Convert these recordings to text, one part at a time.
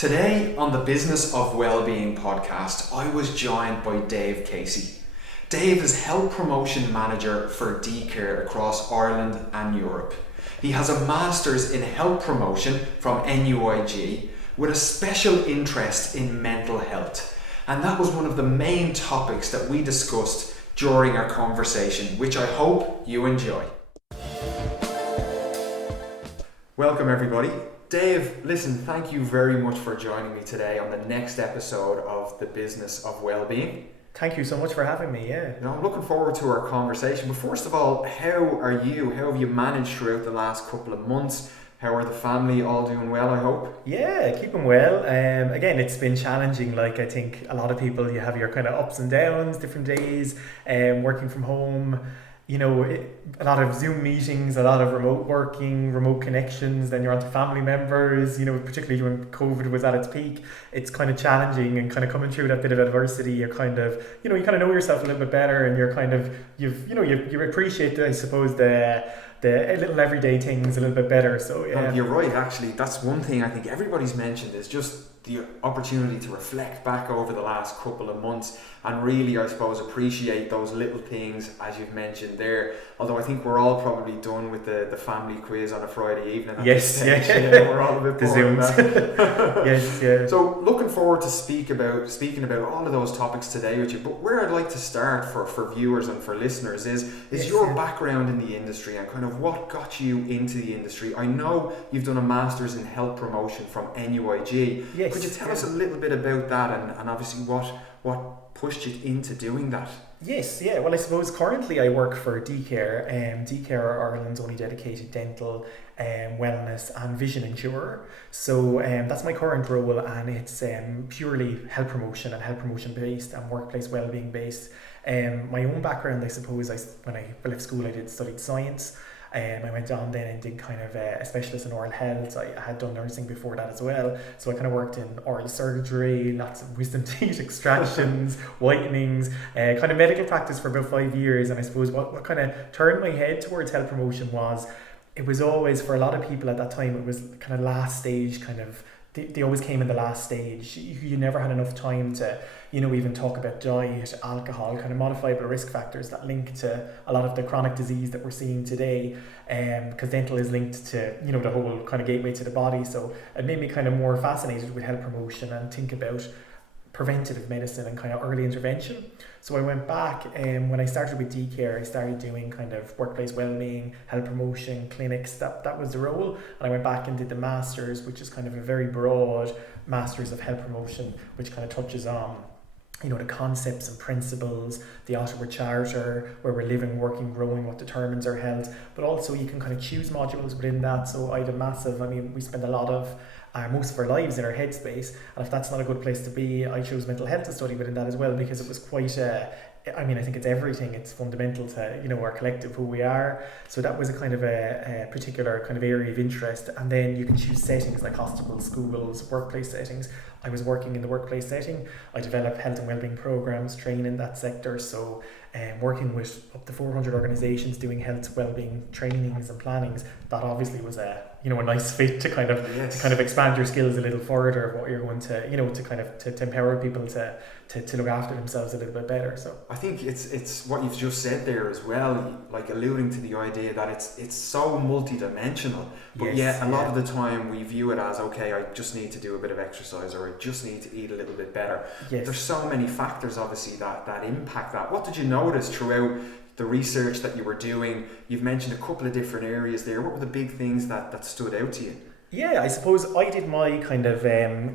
Today on the Business of Wellbeing podcast, I was joined by Dave Casey. Dave is Health Promotion Manager for DeCare across Ireland and Europe. He has a Master's in Health Promotion from NUIG with a special interest in mental health. And that was one of the main topics that we discussed during our conversation, which I hope you enjoy. Welcome everybody. Dave, listen, thank you very much for joining me today on the next episode of the Business of Wellbeing. Thank you so much for having me, yeah. Now, I'm looking forward to our conversation, but first of all, how are you? How have you managed throughout the last couple of months? How are the family all doing well, I hope? Yeah, keeping well. Again, it's been challenging. Like, I think a lot of people, you have your kind of ups and downs, different days, working from home. You know, a lot of Zoom meetings, a lot of remote working, remote connections, then you're onto family members, you know, particularly when COVID was at its peak. It's kind of challenging, and kind of coming through that bit of adversity, you're kind of, you kind of know yourself a little bit better, and you're kind of, you appreciate, I suppose, the little everyday things a little bit better. So yeah. No, you're right, actually. That's one thing I think everybody's mentioned is just the opportunity to reflect back over the last couple of months and really, I suppose, appreciate those little things as you've mentioned there. Although I think we're all probably done with the family quiz on a Friday evening. Yes, yeah. We're all a bit the bored Zooms. Yes, yeah. So looking forward to speaking about all of those topics today with you. But where I'd like to start for viewers and for listeners is your background in the industry and kind of what got you into the industry. I know you've done a Master's in Health Promotion from NUIG. Yes. Could you tell us a little bit about that and obviously what pushed you into doing that? Yes, yeah. Well, I suppose currently I work for DeCare. DeCare are Ireland's only dedicated dental, wellness and vision insurer. So that's my current role, and it's purely health promotion and health promotion based and workplace wellbeing based. My own background, I suppose, when I left school, I studied science. I went on then and did kind of a specialist in oral health. I had done nursing before that as well. So I kind of worked in oral surgery, lots of wisdom teeth extractions, whitenings, kind of medical practice for about 5 years. And I suppose what kind of turned my head towards health promotion was, it was always, for a lot of people at that time, it was kind of last stage kind of, they always came in the last stage. You never had enough time to, even talk about diet, alcohol, kind of modifiable risk factors that link to a lot of the chronic disease that we're seeing today. Because dental is linked to, the whole kind of gateway to the body. So it made me kind of more fascinated with health promotion and think about preventative medicine and kind of early intervention. So I went back, and when I started with DeCare, I started doing kind of workplace wellbeing, health promotion, clinics. That was the role. And I went back and did the Masters, which is kind of a very broad Masters of health promotion, which kind of touches on the concepts and principles, the Ottawa Charter, where we're living, working, growing, what determines our health. But also you can kind of choose modules within that. So I had we spend a lot of most of our lives in our headspace, and if that's not a good place to be, I chose mental health to study within that as well, because it was quite I think it's everything. It's fundamental to our collective, who we are. So that was a kind of a particular kind of area of interest. And then you can choose settings like hospitals, schools, workplace settings. I was working in the workplace setting. I developed health and wellbeing programs, training in that sector. So working with up to 400 organizations doing health, wellbeing trainings and plannings, that obviously was a nice fit to kind of expand your skills a little further of what you're going to to empower people to look after themselves a little bit better. So I think it's what you've just said there as well, like alluding to the idea that it's so multidimensional, but yet a lot of the time we view it as, okay, I just need to do a bit of exercise, or I just need to eat a little bit better. There's so many factors obviously that impact that. What did you notice throughout the research that you were doing? You've mentioned a couple of different areas there. What were the big things that stood out to you? Yeah, I suppose I did my kind of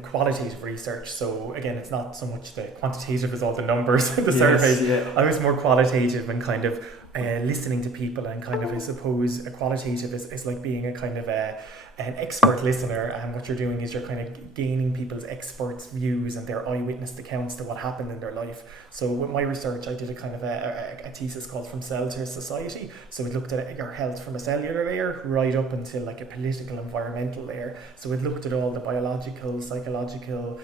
qualitative research. So again, it's not so much the quantitative as all the numbers in the surveys. Yeah. I was more qualitative and kind of listening to people, and kind of, I suppose, a qualitative is like being a kind of an expert listener, and what you're doing is you're kind of gaining people's experts' views and their eyewitness accounts to what happened in their life. So with my research, I did a kind of a thesis called From Cell to Society. So it looked at your health from a cellular layer right up until like a political, environmental layer. So it looked at all the biological, psychological,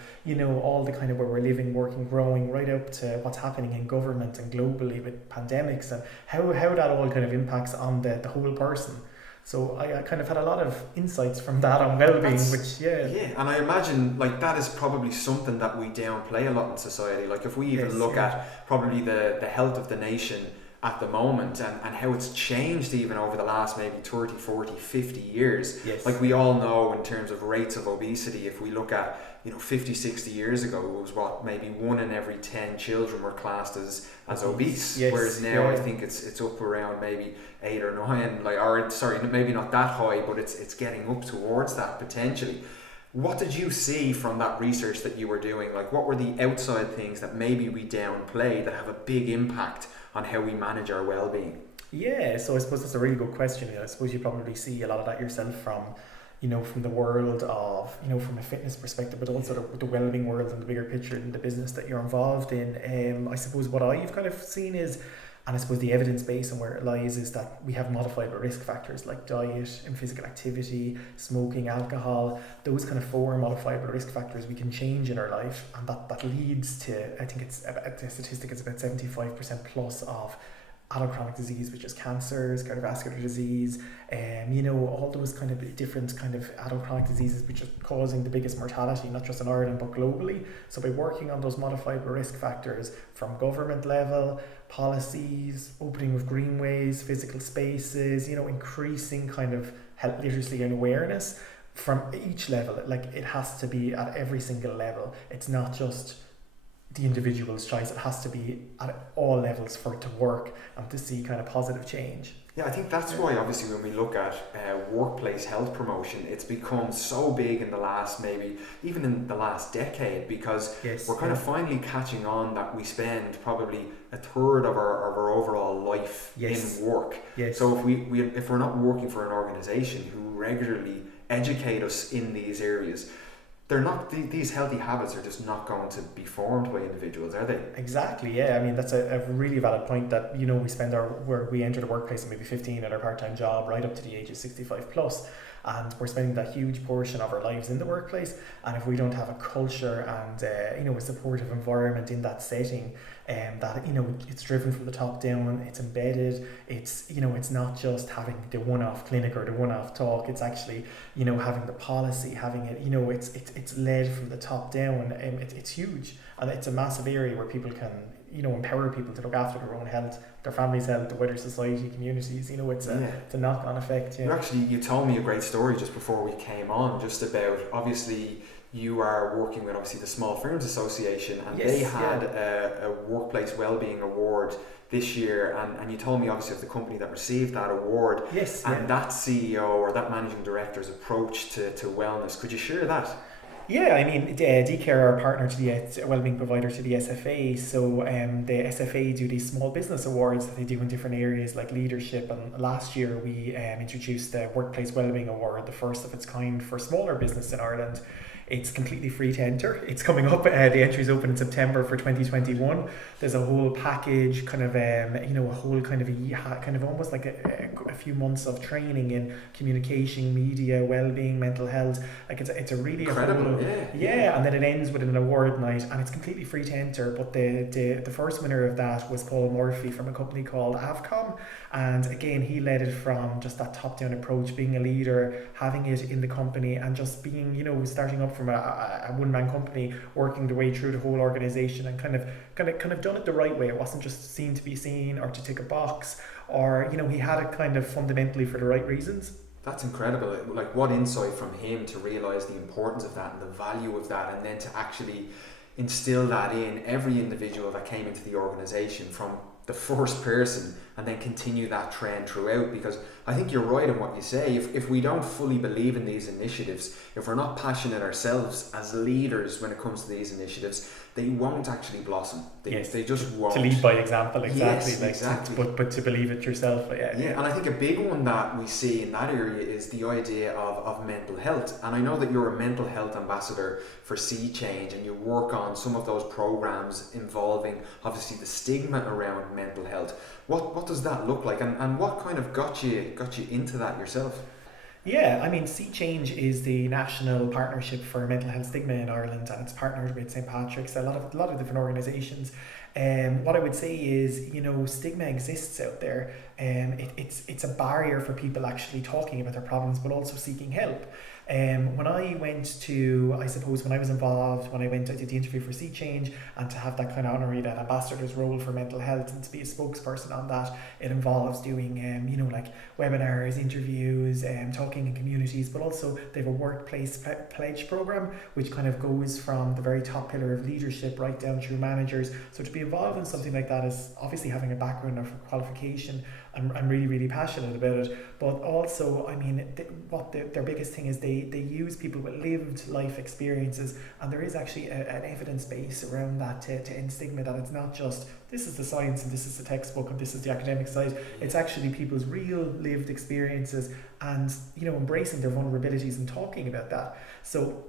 all the kind of where we're living, working, growing, right up to what's happening in government and globally with pandemics, and how that all kind of impacts on the whole person. So I kind of had a lot of insights from that on well-being, Yeah, and I imagine like that is probably something that we downplay a lot in society. Like if we even look at probably the health of the nation at the moment and how it's changed even over the last maybe 30, 40, 50 years. Yes. Like we all know in terms of rates of obesity, if we look at 50, 60 years ago, it was maybe 1 in every 10 children were classed as obese. Yes. Whereas now I think it's up around maybe 8 or 9, maybe not that high, but it's getting up towards that potentially. What did you see from that research that you were doing? Like what were the outside things that maybe we downplay that have a big impact on how we manage our well-being? Yeah, so I suppose that's a really good question. I suppose you probably see a lot of that yourself from the world of, from a fitness perspective, but also the well-being world and the bigger picture and the business that you're involved in. I suppose what I've kind of seen is, and I suppose the evidence base and where it lies, is that we have modifiable risk factors like diet and physical activity, smoking, alcohol, those kind of 4 modifiable risk factors we can change in our life, and that leads to, I think it's the statistic is about 75% plus of adult chronic disease, which is cancers, cardiovascular disease, all those kind of different kind of adult chronic diseases which are causing the biggest mortality, not just in Ireland but globally. So by working on those modifiable risk factors from government level, policies, opening of greenways, physical spaces, increasing kind of health literacy and awareness from each level. Like it has to be at every single level. It's not just the individual's choice. It has to be at all levels for it to work and to see kind of positive change. Yeah, I think that's why obviously when we look at workplace health promotion, it's become so big in the last, maybe even in the last decade, because we're kind of finally catching on that we spend probably a third of our overall life in work. So if we're not working for an organization who regularly educate us in these areas, these healthy habits are just not going to be formed by individuals, are they? Exactly, yeah. I mean, that's a really valid point that, we enter the workplace at maybe 15 at our part-time job right up to the age of 65 plus. And we're spending that huge portion of our lives in the workplace. And if we don't have a culture and, a supportive environment in that setting, that, it's driven from the top down, it's embedded, it's not just having the one-off clinic or the one-off talk, it's actually, having the policy, having it, it's led from the top down, it's huge. And it's a massive area where people can, empower people to look after their own health, their family's health, the wider society, communities. It's a knock-on effect. Yeah. You told me a great story just before we came on, just about, obviously, you are working with obviously the Small Firms Association, and they had a workplace wellbeing award this year, and you told me obviously of the company that received that award, and that CEO or that managing director's approach to wellness. Could you share that? Yeah, I mean, DeCare are a partner to the wellbeing provider to the SFA. So the SFA do these small business awards that they do in different areas like leadership. And last year we introduced the Workplace Wellbeing Award, the first of its kind for smaller business in Ireland. It's completely free to enter. It's coming up. The entry is open in September for 2021. There's a whole package, kind of a whole kind of almost like a few months of training in communication, media, well-being, mental health. Like it's a really incredible. And then it ends with an award night, and it's completely free to enter. But the first winner of that was Paul Murphy from a company called Avcom, and again he led it from just that top-down approach, being a leader, having it in the company, and just being starting up from a one-man company, working the way through the whole organization, and kind of done it the right way. It wasn't just seen to be seen or to tick a box, or he had it kind of fundamentally for the right reasons. That's incredible. Like, what insight from him to realize the importance of that and the value of that, and then to actually instill that in every individual that came into the organization from the first person, and then continue that trend throughout. Because I think you're right in what you say. If we don't fully believe in these initiatives, if we're not passionate ourselves as leaders when it comes to these initiatives, they won't actually blossom. They just won't. To lead by example, exactly. Yes, exactly. But to believe it yourself. And I think a big one that we see in that area is the idea of mental health. And I know that you're a mental health ambassador for Sea Change, and you work on some of those programs involving obviously the stigma around mental health. What does that look like, and what kind of got you into that yourself? Yeah, I mean, Sea Change is the national partnership for mental health stigma in Ireland, and it's partnered with St. Patrick's, a lot of different organisations. What I would say is, stigma exists out there. it's a barrier for people actually talking about their problems, but also seeking help. When I went to, I suppose when I was involved, when I did the interview for Sea Change, and to have that kind of honorary, that ambassador's role for mental health, and to be a spokesperson on that, it involves doing, like webinars, interviews, talking in communities, but also they have a workplace pledge program, which kind of goes from the very top pillar of leadership right down through managers. So to be involved in something like that is obviously having a background of qualification. I'm really, really passionate about it, but also, I mean, their biggest thing is they use people with lived life experiences, and there is actually an evidence base around that to end stigma, that it's not just this is the science and this is the textbook and this is the academic side. It's actually people's real lived experiences, and embracing their vulnerabilities and talking about that. So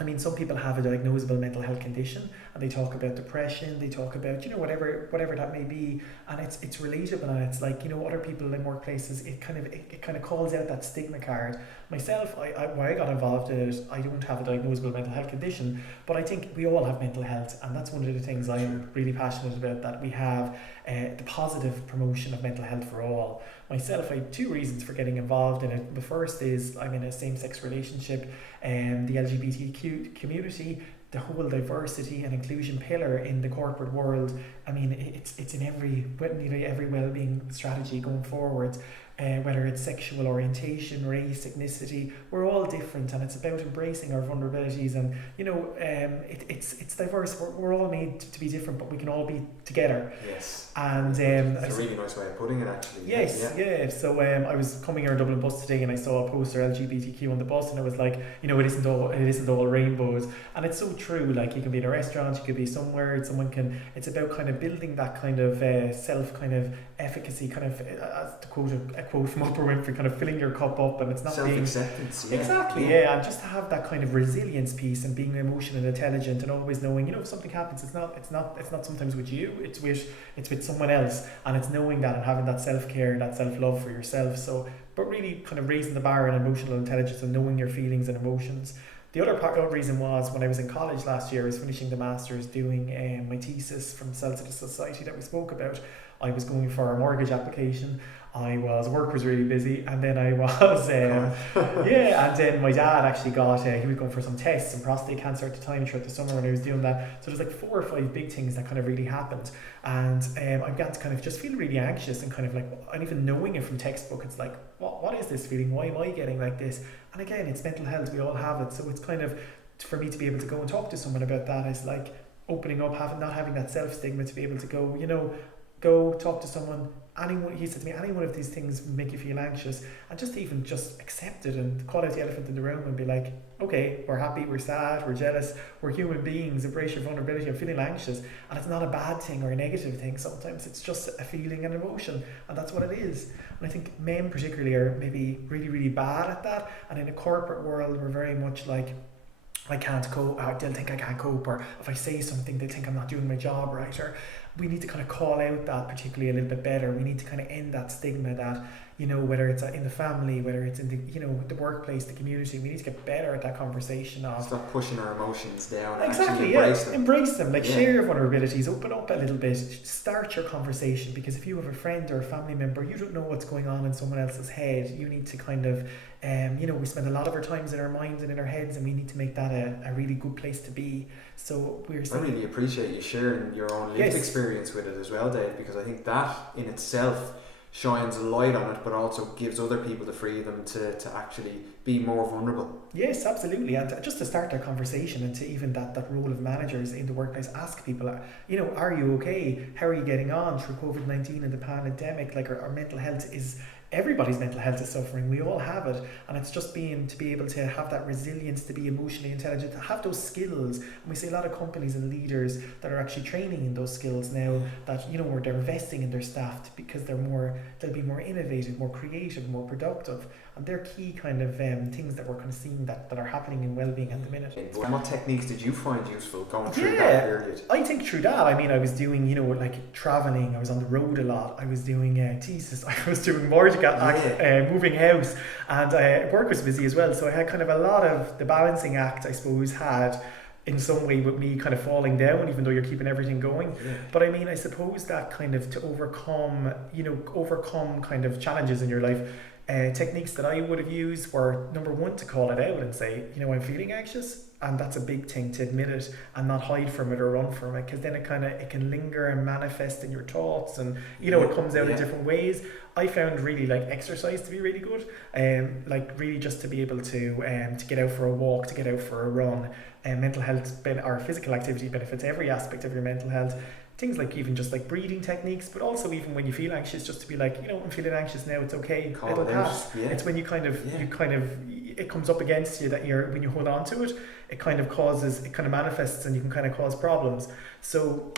I mean, some people have a diagnosable mental health condition, and they talk about depression, they talk about, whatever that may be, and it's relatable, and it's like, other people in workplaces, it kind of calls out that stigma card. Myself, when I got involved in it, I don't have a diagnosable mental health condition, but I think we all have mental health, and that's one of the things I'm really passionate about, that we have the positive promotion of mental health for all. Myself, I have 2 reasons for getting involved in it. The first is I'm in a same-sex relationship, and the LGBTQ community, the whole diversity and inclusion pillar in the corporate world. I mean, it's in every well-being strategy going forward. Whether it's sexual orientation, race, ethnicity, we're all different, and it's about embracing our vulnerabilities, and it's diverse. We're all made to be different, but we can all be together. Yes. And it's a really nice way of putting it, actually. Yes, yeah. So I was coming here on Dublin bus today, and I saw a poster LGBTQ on the bus, and I was like, it isn't all rainbows, and it's so true. Like, you can be in a restaurant, you could be somewhere, it's about kind of building that kind of self kind of efficacy, kind of to quote a quote from Oprah Winfrey, kind of filling your cup up, and it's not self-acceptance. Exactly, and just to have that kind of resilience piece, and being emotional and intelligent, and always knowing, if something happens, it's not sometimes with you, it's with someone else, and it's knowing that and having that self-care and that self-love for yourself. So, but really kind of raising the bar in emotional intelligence and knowing your feelings and emotions. The other reason was, when I was in college last year, I was finishing the master's, doing my thesis from the Cells of the Society that we spoke about. I was going for a mortgage application. Work was really busy, and then I was, and then my dad actually he was going for some tests and prostate cancer at the time throughout the summer when I was doing that. So there's like 4 or 5 big things that kind of really happened, and I began to kind of just feel really anxious, and kind of like, and even knowing it from textbook, it's like, what is this feeling? Why am I getting like this? And again, it's mental health, we all have it, so it's kind of, for me to be able to go and talk to someone about that is like opening up, not having that self-stigma, to be able to go talk to someone. He said to me, any one of these things make you feel anxious, and just accept it and call out the elephant in the room and be like, okay, we're happy, we're sad, we're jealous, we're human beings, embrace your vulnerability. I'm feeling anxious, and it's not a bad thing or a negative thing. Sometimes it's just a feeling and emotion, and that's what it is. And I think men particularly are maybe really, really bad at that, and in a corporate world we're very much like, I can't cope, they'll think I can't cope, or if I say something they'll think I'm not doing my job right, or we need to kind of call out that particularly a little bit better. We need to kind of end that stigma that, whether it's in the family, whether it's in the, the workplace, the community, we need to get better at that conversation of... Stop pushing our emotions down. Exactly, embrace them. Share your vulnerabilities, open up a little bit, start your conversation, because if you have a friend or a family member, you don't know what's going on in someone else's head. You need to kind of, we spend a lot of our times in our minds and in our heads, and we need to make that a really good place to be. So I really appreciate you sharing your own lived experience with it as well, Dave, because I think that in itself shines a light on it, but also gives other people the freedom to actually be more vulnerable. Yes, absolutely. And just to start that conversation, and to even that role of managers in the workplace, ask people, are you okay? How are you getting on through COVID-19 and the pandemic? Like, our mental health is... Everybody's mental health is suffering. We all have it, and it's just to be able to have that resilience, to be emotionally intelligent, to have those skills. And we see a lot of companies and leaders that are actually training in those skills now, that where they're investing in their staff because they'll be more innovative, more creative, more productive, and they're key kind of things that we're kind of seeing that are happening in wellbeing at the minute. And what techniques did you find useful going through that period? I think through that, I was doing like traveling. I was on the road a lot. I was doing thesis. I was doing mortgage moving house, and work was busy as well, so I had kind of a lot of the balancing act, I suppose, had in some way with me kind of falling down, even though you're keeping everything going. Yeah. But I mean, I suppose that kind of to overcome kind of challenges in your life, techniques that I would have used were, number one, to call it out and say, I'm feeling anxious, and that's a big thing, to admit it and not hide from it or run from it, because then it can linger and manifest in your thoughts, and it comes out in different ways. I found really like exercise to be really good, like really just to be able to get out for a walk, to get out for a run, and mental health or physical activity benefits every aspect of your mental health. Things like even just like breathing techniques, but also even when you feel anxious, just to be like, I'm feeling anxious now, it's okay, it'll pass. Yeah. It's when you kind of it comes up against you that when you hold on to it, it kind of manifests, and you can kind of cause problems. So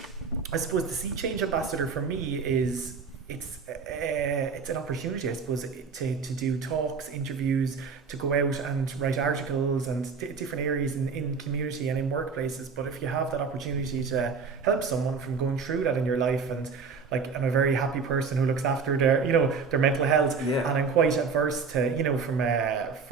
I suppose the Sea Change Ambassador for me is it's an opportunity, I suppose, to do talks, interviews, to go out and write articles and different areas in community and in workplaces. But if you have that opportunity to help someone from going through that in your life, and like, I'm a very happy person who looks after their mental health, and I'm quite averse to from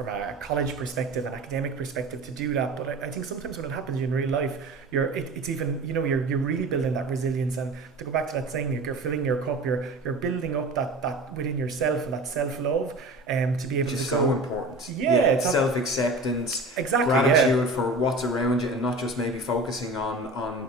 a college perspective, an academic perspective, to do that. But I think sometimes when it happens in real life, you're really building that resilience. And to go back to that saying, you're filling your cup, you're building up that within yourself, and that self-love, to be able to so important. Self-acceptance, exactly, gratitude for what's around you, and not just maybe focusing on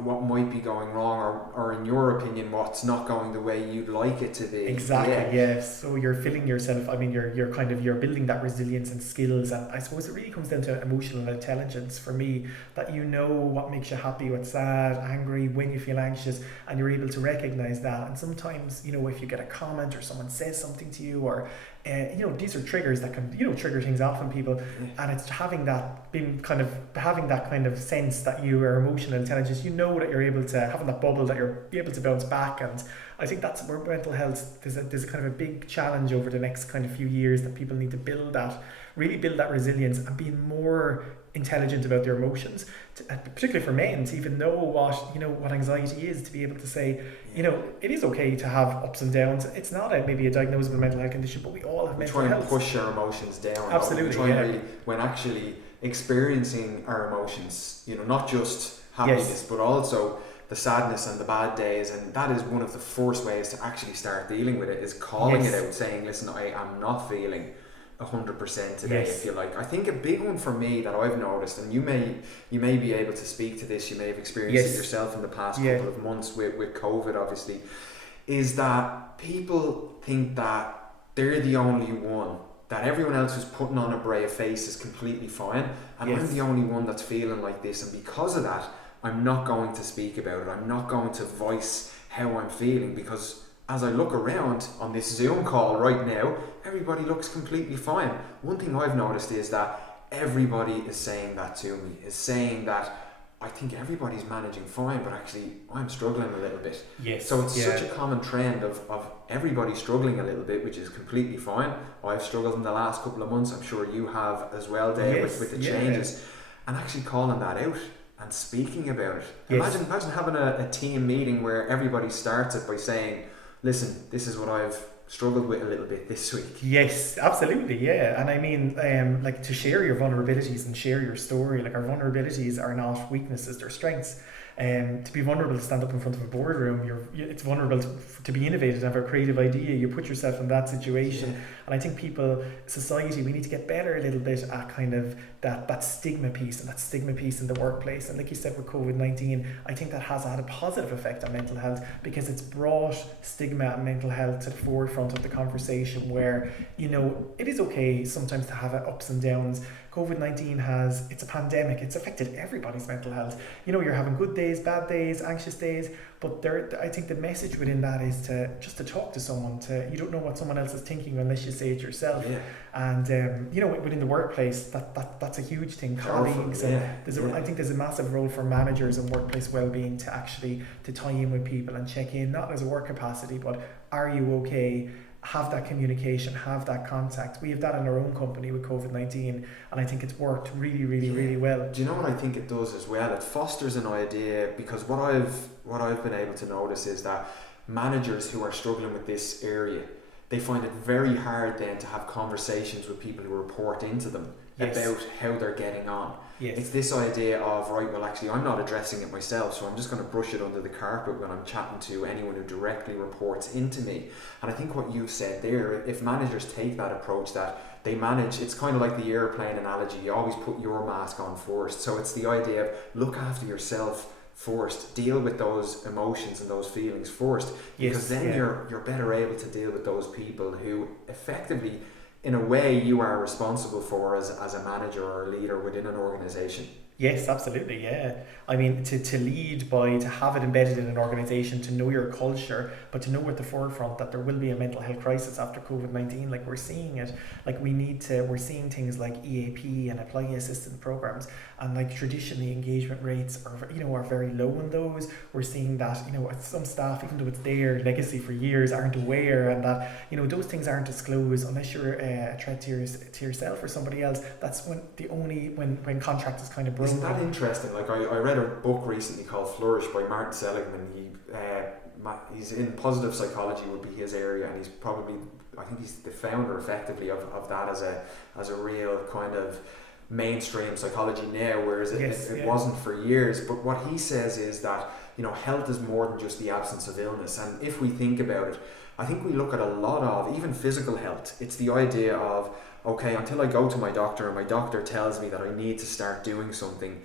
what might be going wrong, or in your opinion what's not going the way you'd like it to be. Exactly. So you're filling yourself, you're building that resilience and skills, and I suppose it really comes down to emotional intelligence for me, that what makes you happy, what's sad, angry, when you feel anxious, and you're able to recognize that. And sometimes if you get a comment or someone says something to you, or these are triggers that can trigger things off in people, and it's having that kind of sense that you are emotional intelligence, that you're able to having that bubble, that you're able to bounce back. And I think that's where mental health, there's a kind of a big challenge over the next kind of few years, that people need to build that resilience, and being more intelligent about their emotions, particularly for men, to even know what anxiety is, to be able to say, it is okay to have ups and downs. It's not maybe a diagnosable mental health condition, but we all have mental health. We try and push our emotions down. Absolutely. We try and really, when actually experiencing our emotions, not just happiness, but also the sadness and the bad days, and that is one of the first ways to actually start dealing with it, is calling it out, saying, listen, I am not feeling 100% today, if you like. I think a big one for me that I've noticed, and you may be able to speak to this, you may have experienced it yourself in the past couple of months with COVID, obviously, is that people think that they're the only one, that everyone else who's putting on a brave face is completely fine, and I'm the only one that's feeling like this, and because of that, I'm not going to speak about it, I'm not going to voice how I'm feeling, because as I look around on this Zoom call right now, everybody looks completely fine. One thing I've noticed is that everybody is saying that to me, is saying that I think everybody's managing fine, but actually I'm struggling a little bit. So it's such a common trend of everybody struggling a little bit, which is completely fine. I've struggled in the last couple of months, I'm sure you have as well, Dave, with the changes. And actually calling that out and speaking about it. Imagine having a team meeting where everybody starts it by saying, listen, this is what I've struggled with a little bit this week. Yes, absolutely, and I mean, like, to share your vulnerabilities and share your story. Like, our vulnerabilities are not weaknesses, they're strengths. To be vulnerable, to stand up in front of a boardroom, it's vulnerable to be innovative, to have a creative idea. You put yourself in that situation, and I think society, we need to get better a little bit at kind of that stigma piece, and that stigma piece in the workplace. And like you said, with COVID-19, I think that has had a positive effect on mental health, because it's brought stigma and mental health to the forefront of the conversation, where it is okay sometimes to have ups and downs. COVID-19 it's a pandemic, it's affected everybody's mental health. You're having good days, bad days, anxious days, but I think the message within that is to talk to someone. You don't know what someone else is thinking unless you say it yourself. And within the workplace, that's a huge thing. Colleagues, I think there's a massive role for managers and workplace well-being to actually to tie in with people and check in, not as a work capacity, but are you okay? Have that communication, have that contact. We have that in our own company with COVID-19, and I think it's worked really, really, really well. Do you know what I think it does as well? It fosters an idea, because what I've been able to notice is that managers who are struggling with this area, they find it very hard then to have conversations with people who report into them about how they're getting on. It's this idea of, right, well actually I'm not addressing it myself, so I'm just going to brush it under the carpet when I'm chatting to anyone who directly reports into me. And I think what you've said there, if managers take that approach, that they manage, it's kind of like the airplane analogy, you always put your mask on first. So it's the idea of look after yourself first, deal with those emotions and those feelings first, because then you're better able to deal with those people who effectively, in a way, you are responsible for as a manager or a leader within an organization. Yes, absolutely, yeah. I mean, to lead by, to have it embedded in an organisation, to know your culture, but to know at the forefront that there will be a mental health crisis after COVID-19, like we're seeing it. Like we're seeing things like EAP and employee assistance programs, and like traditionally engagement rates are very low in those. We're seeing that, some staff, even though it's their legacy for years, aren't aware, and that, those things aren't disclosed unless you're a threat to yourself or somebody else. That's when contract is kind of broken. Isn't that interesting? Like I read a book recently called Flourish by Martin Seligman. He's in positive psychology would be his area, and I think he's the founder effectively of that as a real kind of mainstream psychology now, whereas it wasn't for years. But what he says is that health is more than just the absence of illness, and if we think about it, I think we look at a lot of even physical health. It's the idea of, okay, until I go to my doctor and my doctor tells me that I need to start doing something,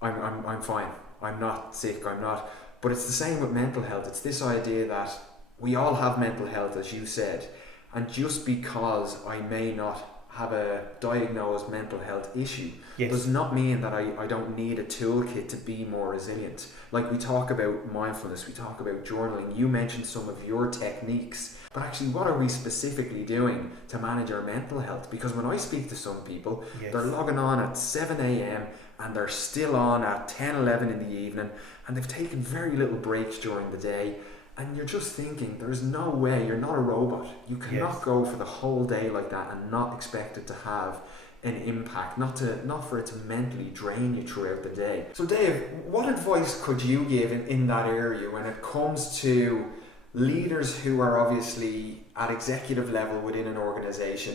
I'm fine. I'm not sick. But it's the same with mental health. It's this idea that we all have mental health, as you said, and just because I may not have a diagnosed mental health issue does not mean that I don't need a toolkit to be more resilient. Like we talk about mindfulness, we talk about journaling, you mentioned some of your techniques, but actually what are we specifically doing to manage our mental health? Because when I speak to some people, they're logging on at 7 a.m. and they're still on at 10, 11 in the evening, and they've taken very little breaks during the day. And you're just thinking, there's no way, you're not a robot. You cannot go for the whole day like that and not expect it to have an impact, not for it to mentally drain you throughout the day. So Dave, what advice could you give in that area when it comes to leaders who are obviously at executive level within an organization,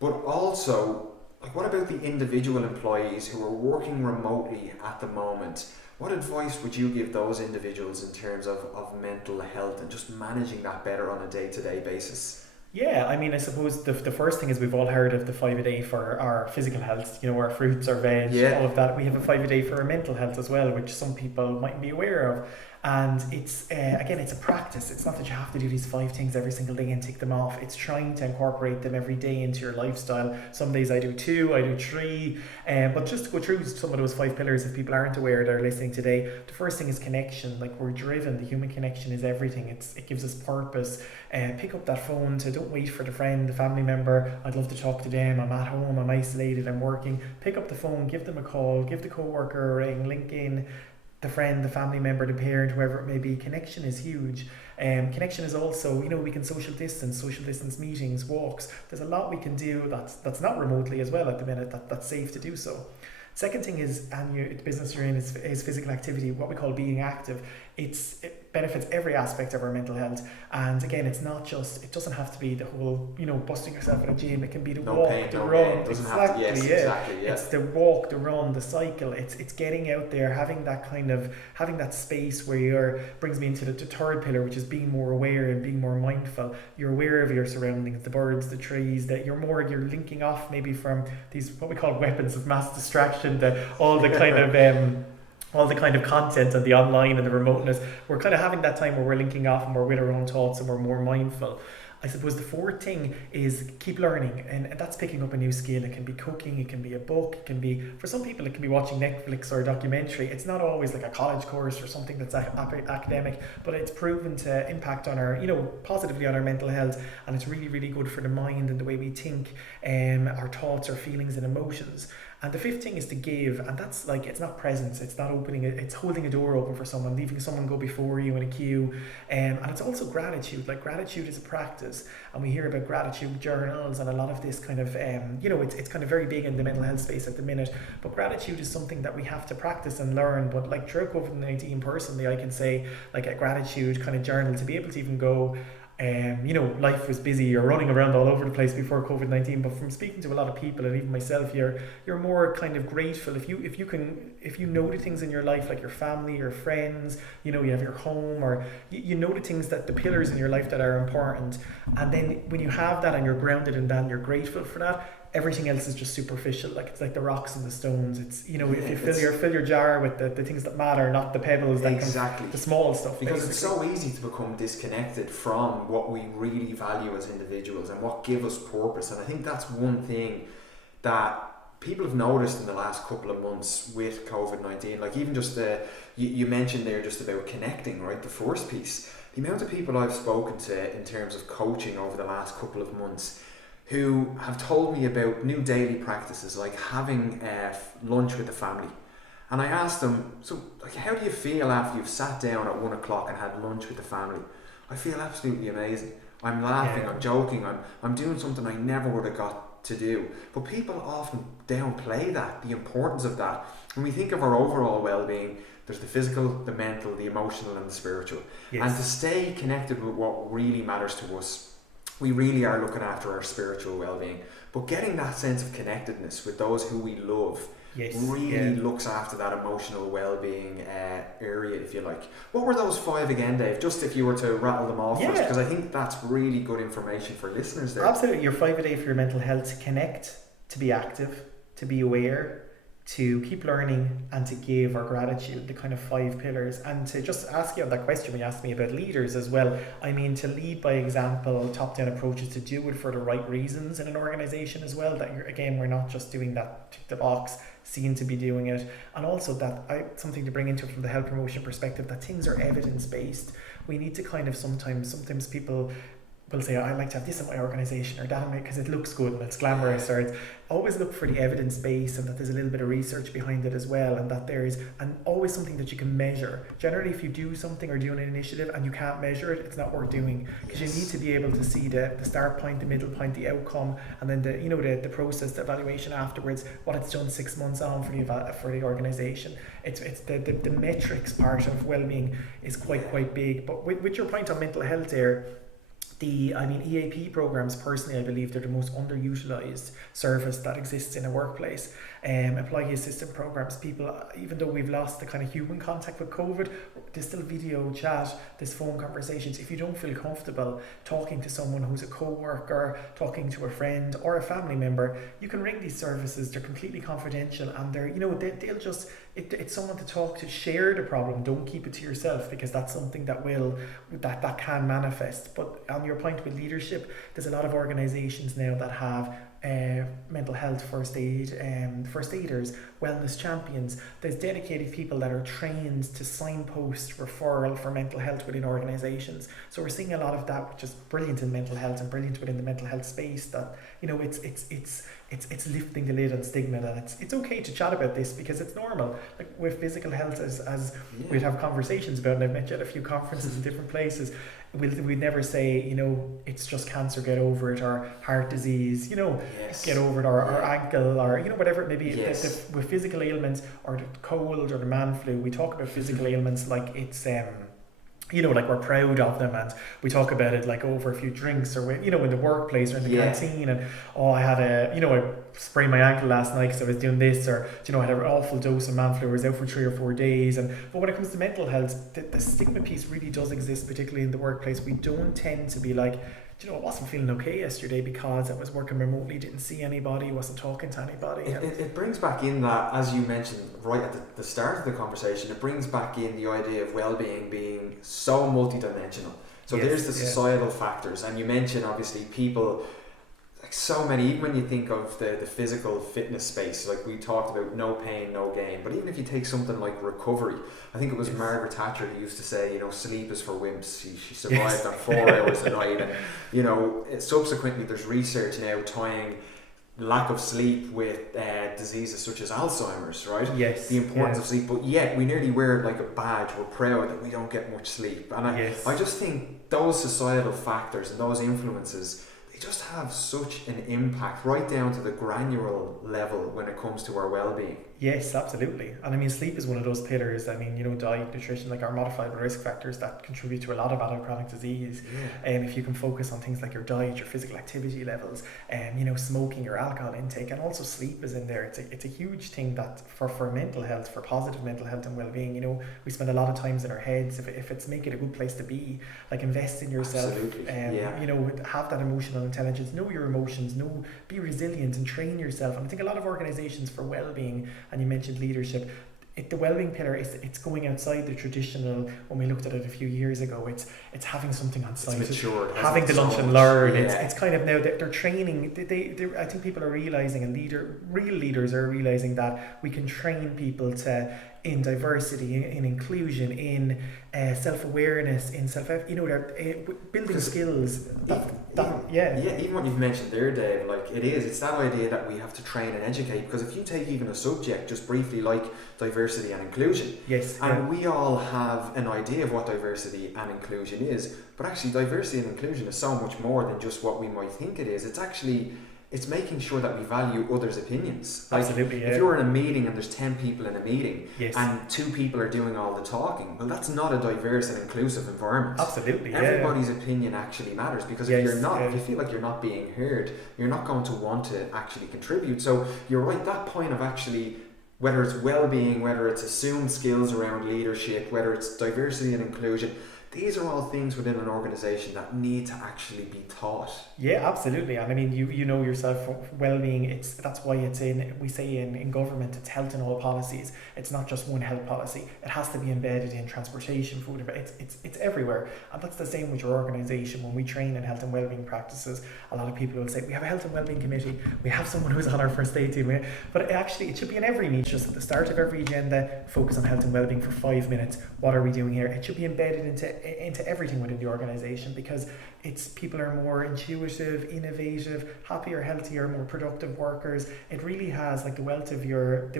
but also, like, what about the individual employees who are working remotely at the moment? What advice would you give those individuals in terms of mental health and just managing that better on a day-to-day basis? Yeah, I mean, I suppose the first thing is we've all heard of the 5 a day for our physical health, our fruits, our veg, all of that. We have a 5 a day for our mental health as well, which some people mightn't be aware of. And it's, again, it's a practice. It's not that you have to do these 5 things every single day and tick them off. It's trying to incorporate them every day into your lifestyle. Some days I do 2, I do 3. But just to go through some of those 5 pillars, if people aren't aware that are listening today, the first thing is connection. Like, we're driven. The human connection is everything. It gives us purpose. Pick up that phone. So don't wait for the friend, the family member. I'd love to talk to them. I'm at home. I'm isolated. I'm working. Pick up the phone. Give them a call. Give the co-worker a ring. Link in the friend, the family member, the parent, whoever it may be. Connection is huge. Connection is also, we can social distance meetings, walks. There's a lot we can do that's not remotely as well at the minute, that's safe to do so. Second thing is, the business you're in is physical activity, what we call being active. It benefits every aspect of our mental health. And again, it doesn't have to be the whole, busting yourself in a gym. It can be the walk, the run. Exactly. It's the walk, the run, the cycle. It's getting out there, having that space where brings me into the third pillar, which is being more aware and being more mindful. You're aware of your surroundings, the birds, the trees, that you're linking off maybe from these, what we call weapons of mass distraction, all the kind of content and the online and the remoteness. We're kind of having that time where we're linking off and we're with our own thoughts and we're more mindful. I suppose the fourth thing is keep learning, and that's picking up a new skill. It can be cooking, it can be a book, it can be, for some people, it can be watching Netflix or a documentary. It's not always like a college course or something that's academic, but it's proven to impact on our, positively on our mental health, and it's really, really good for the mind and the way we think, our thoughts, our feelings and emotions. And the fifth thing is to give, and that's like, it's not presence, it's not opening it, it's holding a door open for someone, leaving someone go before you in a queue, and it's also gratitude. Like, gratitude is a practice, and we hear about gratitude journals and a lot of this kind of, it's kind of very big in the mental health space at the minute, but gratitude is something that we have to practice and learn. But like throughout COVID-19 personally, I can say, like, a gratitude kind of journal, to be able to even go, life was busy, you're running around all over the place before COVID-19, but from speaking to a lot of people and even myself, you're more kind of grateful if you know the things in your life, like your family, your friends, you have your home, or you know the things, that the pillars in your life that are important, and then when you have that and you're grounded in that and you're grateful for that, everything else is just superficial. Like, it's like the rocks and the stones. It's if you fill your jar with the things that matter, not the pebbles that exactly the small stuff. Because basically. it's so easy to become disconnected from what we really value as individuals and what give us purpose. And I think that's one thing that people have noticed in the last couple of months with COVID-19. Like, even just you mentioned there just about connecting, right? The first piece. The amount of people I've spoken to in terms of coaching over the last couple of months who have told me about new daily practices, like having lunch with the family. And I asked them, so like, how do you feel after you've sat down at 1 o'clock and had lunch with the family? I feel absolutely amazing. I'm laughing, I'm joking, I'm doing something I never would have got to do. But people often downplay that, the importance of that. When we think of our overall well-being, there's the physical, the mental, the emotional, and the spiritual. Yes. And to stay connected with what really matters to us, we really are looking after our spiritual well-being. But getting that sense of connectedness with those who we love really looks after that emotional well-being area, if you like. What were those 5 again, Dave? Just if you were to rattle them off first, because I think that's really good information for listeners there. Absolutely. Your 5 a day for your mental health: to connect, to be active, to be aware, to keep learning, and to give, or gratitude, the kind of 5 pillars. And to just ask you on that question, when you asked me about leaders as well, I mean, to lead by example, top-down approaches, to do it for the right reasons in an organization as well, that we're not just doing that tick the box, seen to be doing it. And also that something to bring into it from the health promotion perspective, that things are evidence-based. We need to kind of sometimes people will say, I like to have this in my organisation or that, because it looks good and it's glamorous, or it's always look for the evidence base, and that there's a little bit of research behind it as well, and that there is always something that you can measure. Generally, if you do something or do an initiative and you can't measure it, it's not worth doing, because you need to be able to see the start point, the middle point, the outcome, and then the process, the evaluation afterwards, what it's done 6 months on for the organisation. It's the metrics part of well-being is quite big. But with your point on mental health there, EAP programs, personally, I believe they're the most underutilized service that exists in a workplace. Employee assistance programs, people, even though we've lost the kind of human contact with COVID, there's still video chat, there's phone conversations. If you don't feel comfortable talking to someone who's a co-worker, talking to a friend or a family member, you can ring these services. They're completely confidential, and they'll just, it's someone to talk to. Share the problem, don't keep it to yourself, because that's something that can manifest. But on your point with leadership, there's a lot of organizations now that have mental health first aiders, wellness champions. There's dedicated people that are trained to signpost referral for mental health within organizations. So we're seeing a lot of that, which is brilliant in mental health and brilliant within the mental health space, that it's lifting the lid on stigma, and it's okay to chat about this, because it's normal. Like with physical health, as we'd have conversations about, and I've met you at a few conferences in different places, we'd never say, it's just cancer, get over it, or heart disease, get over it, or ankle, or whatever it may be. With physical ailments, or the cold or the man flu, we talk about physical ailments like it's like we're proud of them, and we talk about it like over a few drinks, or in the workplace or in the canteen, and I had I sprained my ankle last night because I was doing this, or I had an awful dose of man flu, I was out for 3 or 4 days. But when it comes to mental health, the stigma piece really does exist, particularly in the workplace. We don't tend to be like, I wasn't feeling okay yesterday because I was working remotely, didn't see anybody, wasn't talking to anybody. It brings back in that, as you mentioned right at the start of the conversation, it brings back in the idea of well-being being so multidimensional. So there's the societal factors, and you mentioned obviously people, like so many, even when you think of the physical fitness space, like we talked about no pain, no gain. But even if you take something like recovery, I think it was Margaret Thatcher who used to say, sleep is for wimps. She survived on 4 hours a night. And, subsequently there's research now tying lack of sleep with diseases such as Alzheimer's, right? Yes. The importance of sleep, but yet we nearly wear it like a badge. We're proud that we don't get much sleep. And I just think those societal factors and those influences, just have such an impact right down to the granular level when it comes to our well-being. Yes, absolutely. And I mean, sleep is one of those pillars. I mean, diet, nutrition, like are modifiable risk factors that contribute to a lot of adult chronic disease. And if you can focus on things like your diet, your physical activity levels, smoking, your alcohol intake, and also sleep is in there. It's a huge thing that for mental health, for positive mental health and well-being. We spend a lot of times in our heads. If it's make it a good place to be, like invest in yourself. Have that emotional intelligence. Know your emotions. Be resilient and train yourself. And I think a lot of organizations for well-being, and you mentioned leadership, the well-being pillar it's going outside the traditional. When we looked at it a few years ago, it's having something on site, it's matured, having the lunch and learn. It's kind of now that they're training. I think people are realizing, and real leaders are realizing that we can train people in diversity, in inclusion, in self-awareness, in they're building skills. Even what you've mentioned there, Dave, it's that idea that we have to train and educate, because if you take even a subject just briefly like diversity and inclusion, we all have an idea of what diversity and inclusion is, but actually diversity and inclusion is so much more than just what we might think it is. It's making sure that we value others' opinions. Absolutely, If you're in a meeting and there's 10 people in a meeting and 2 people are doing all the talking, well, that's not a diverse and inclusive environment. Absolutely, everybody's opinion actually matters, because if you feel like you're not being heard, you're not going to want to actually contribute. So you're right, that point of actually, whether it's well-being, whether it's assumed skills around leadership, whether it's diversity and inclusion, these are all things within an organisation that need to actually be taught. Yeah, absolutely. And I mean, you know yourself, well-being, that's why we say in government, it's health in all policies. It's not just one health policy. It has to be embedded in transportation, food, it's everywhere. And that's the same with your organisation. When we train in health and well-being practices, a lot of people will say, we have a health and well-being committee, we have someone who's on our first aid team. But it should be in every meeting, just at the start of every agenda, focus on health and well-being for 5 minutes. What are we doing here? It should be embedded into everything within the organisation, because people are more intuitive, innovative, happier, healthier, more productive workers. It really has, like, the wealth of your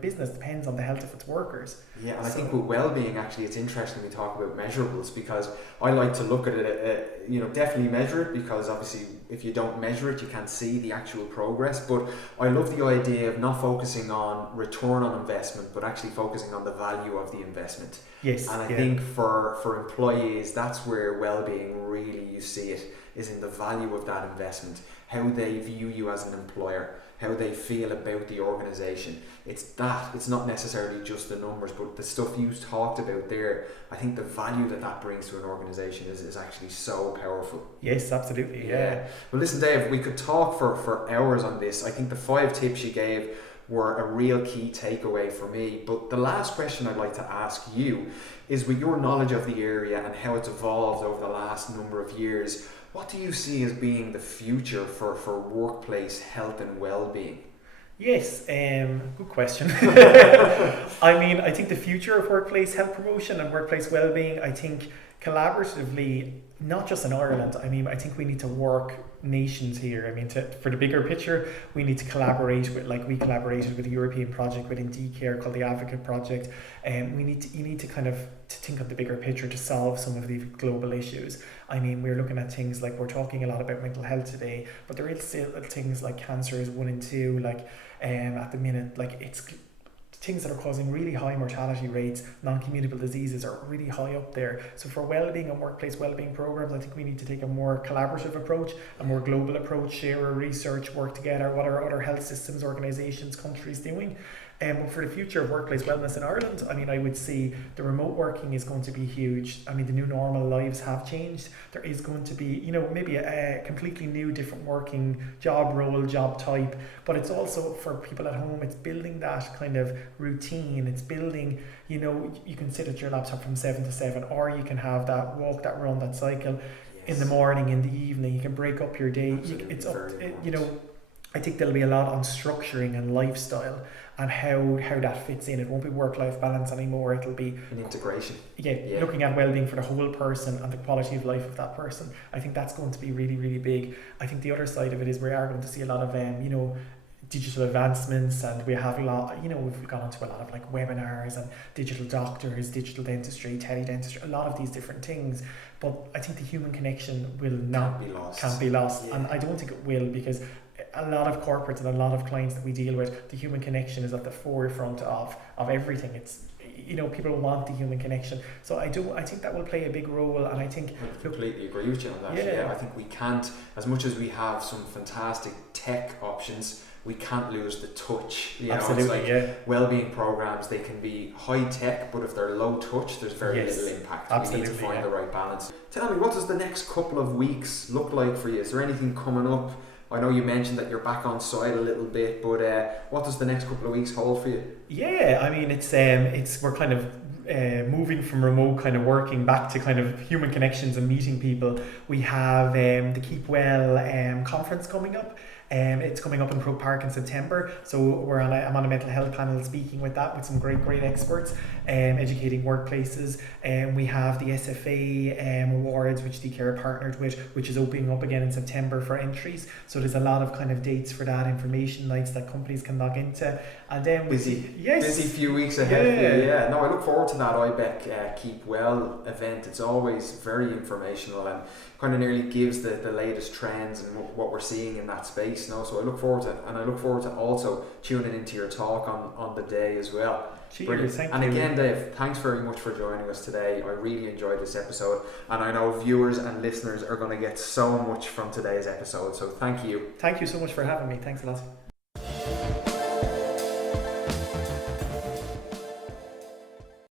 business depends on the health of its workers. Yeah, and I think with well-being, actually, it's interesting we talk about measurables, because I like to look at it, definitely measure it, because obviously if you don't measure it, you can't see the actual progress. But I love the idea of not focusing on return on investment, but actually focusing on the value of the investment. Yes. And I think for employees, that's where well-being really, you see it, is in the value of that investment, how they view you as an employer, how they feel about the organisation. It's not necessarily just the numbers, but the stuff you talked about there. I think the value that brings to an organisation is actually so powerful. Yes, absolutely, yeah. Well, listen, Dave, we could talk for hours on this. I think the 5 tips you gave were a real key takeaway for me. But the last question I'd like to ask you is, with your knowledge of the area and how it's evolved over the last number of years, what do you see as being the future for workplace health and well-being? Yes, good question. I think the future of workplace health promotion and workplace well-being, I think collaboratively, not just in Ireland. I think we need to work nations here. For the bigger picture, we need to collaborate with, like we collaborated with a European project within DeCare called the Advocate Project, and you need to kind of to think of the bigger picture to solve some of these global issues. We're looking at things like, we're talking a lot about mental health today, but there is still things like cancer is 1 and 2, at the minute, it's things that are causing really high mortality rates. Non-communicable diseases are really high up there. So for well-being and workplace well-being programs, I think we need to take a more collaborative approach, a more global approach, share our research, work together. What are other health systems, organisations, countries doing? But for the future of workplace wellness in Ireland, I would see the remote working is going to be huge. The new normal lives have changed. There is going to be, maybe a completely new, different working job role, job type. But it's also for people at home, it's building that kind of routine. It's building, you can sit at your laptop from 7 to 7, or you can have that walk, that run, that cycle in the morning, in the evening. You can break up your day. I think there'll be a lot on structuring and lifestyle and how that fits in. It won't be work-life balance anymore. It'll be an integration. Yeah, looking at well-being for the whole person and the quality of life of that person. I think that's going to be really, really big. I think the other side of it is we are going to see a lot of digital advancements, and we have a lot, we've gone into a lot of webinars and digital doctors, digital dentistry, teledentistry, a lot of these different things. But I think the human connection can't be lost. Yeah. And I don't think it will, because a lot of corporates and a lot of clients that we deal with, the human connection is at the forefront of everything. It's, people want the human connection. So I think that will play a big role, and I think... I completely agree with you on that. Yeah, I think we can't, as much as we have some fantastic tech options, we can't lose the touch. Absolutely, it's like wellbeing programs, they can be high tech, but if they're low touch, there's very little impact. Absolutely, we need to find the right balance. Tell me, what does the next couple of weeks look like for you? Is there anything coming up? I know you mentioned that you're back on site a little bit, but what does the next couple of weeks hold for you? Yeah, I mean, we're kind of moving from remote kind of working back to kind of human connections and meeting people. We have the Keep Well conference coming up. It's coming up in Croke Park in September, so I'm on a mental health panel speaking with some great experts, educating workplaces. We have the SFA awards, which DeCare partnered with, which is opening up again in September for entries. So there's a lot of kind of dates for that, information nights that companies can log into. And then busy few weeks ahead for you. Yeah, no, I look forward to that IBEC Keep Well event. It's always very informational and kind of nearly gives the latest trends and what we're seeing in that space. So I look forward to it, and I look forward to also tuning into your talk on the day as well. Cheers, thank you. And again, Dave, thanks very much for joining us today. I really enjoyed this episode, and I know viewers and listeners are going to get so much from today's episode, so thank you. Thank you so much for having me. Thanks a lot.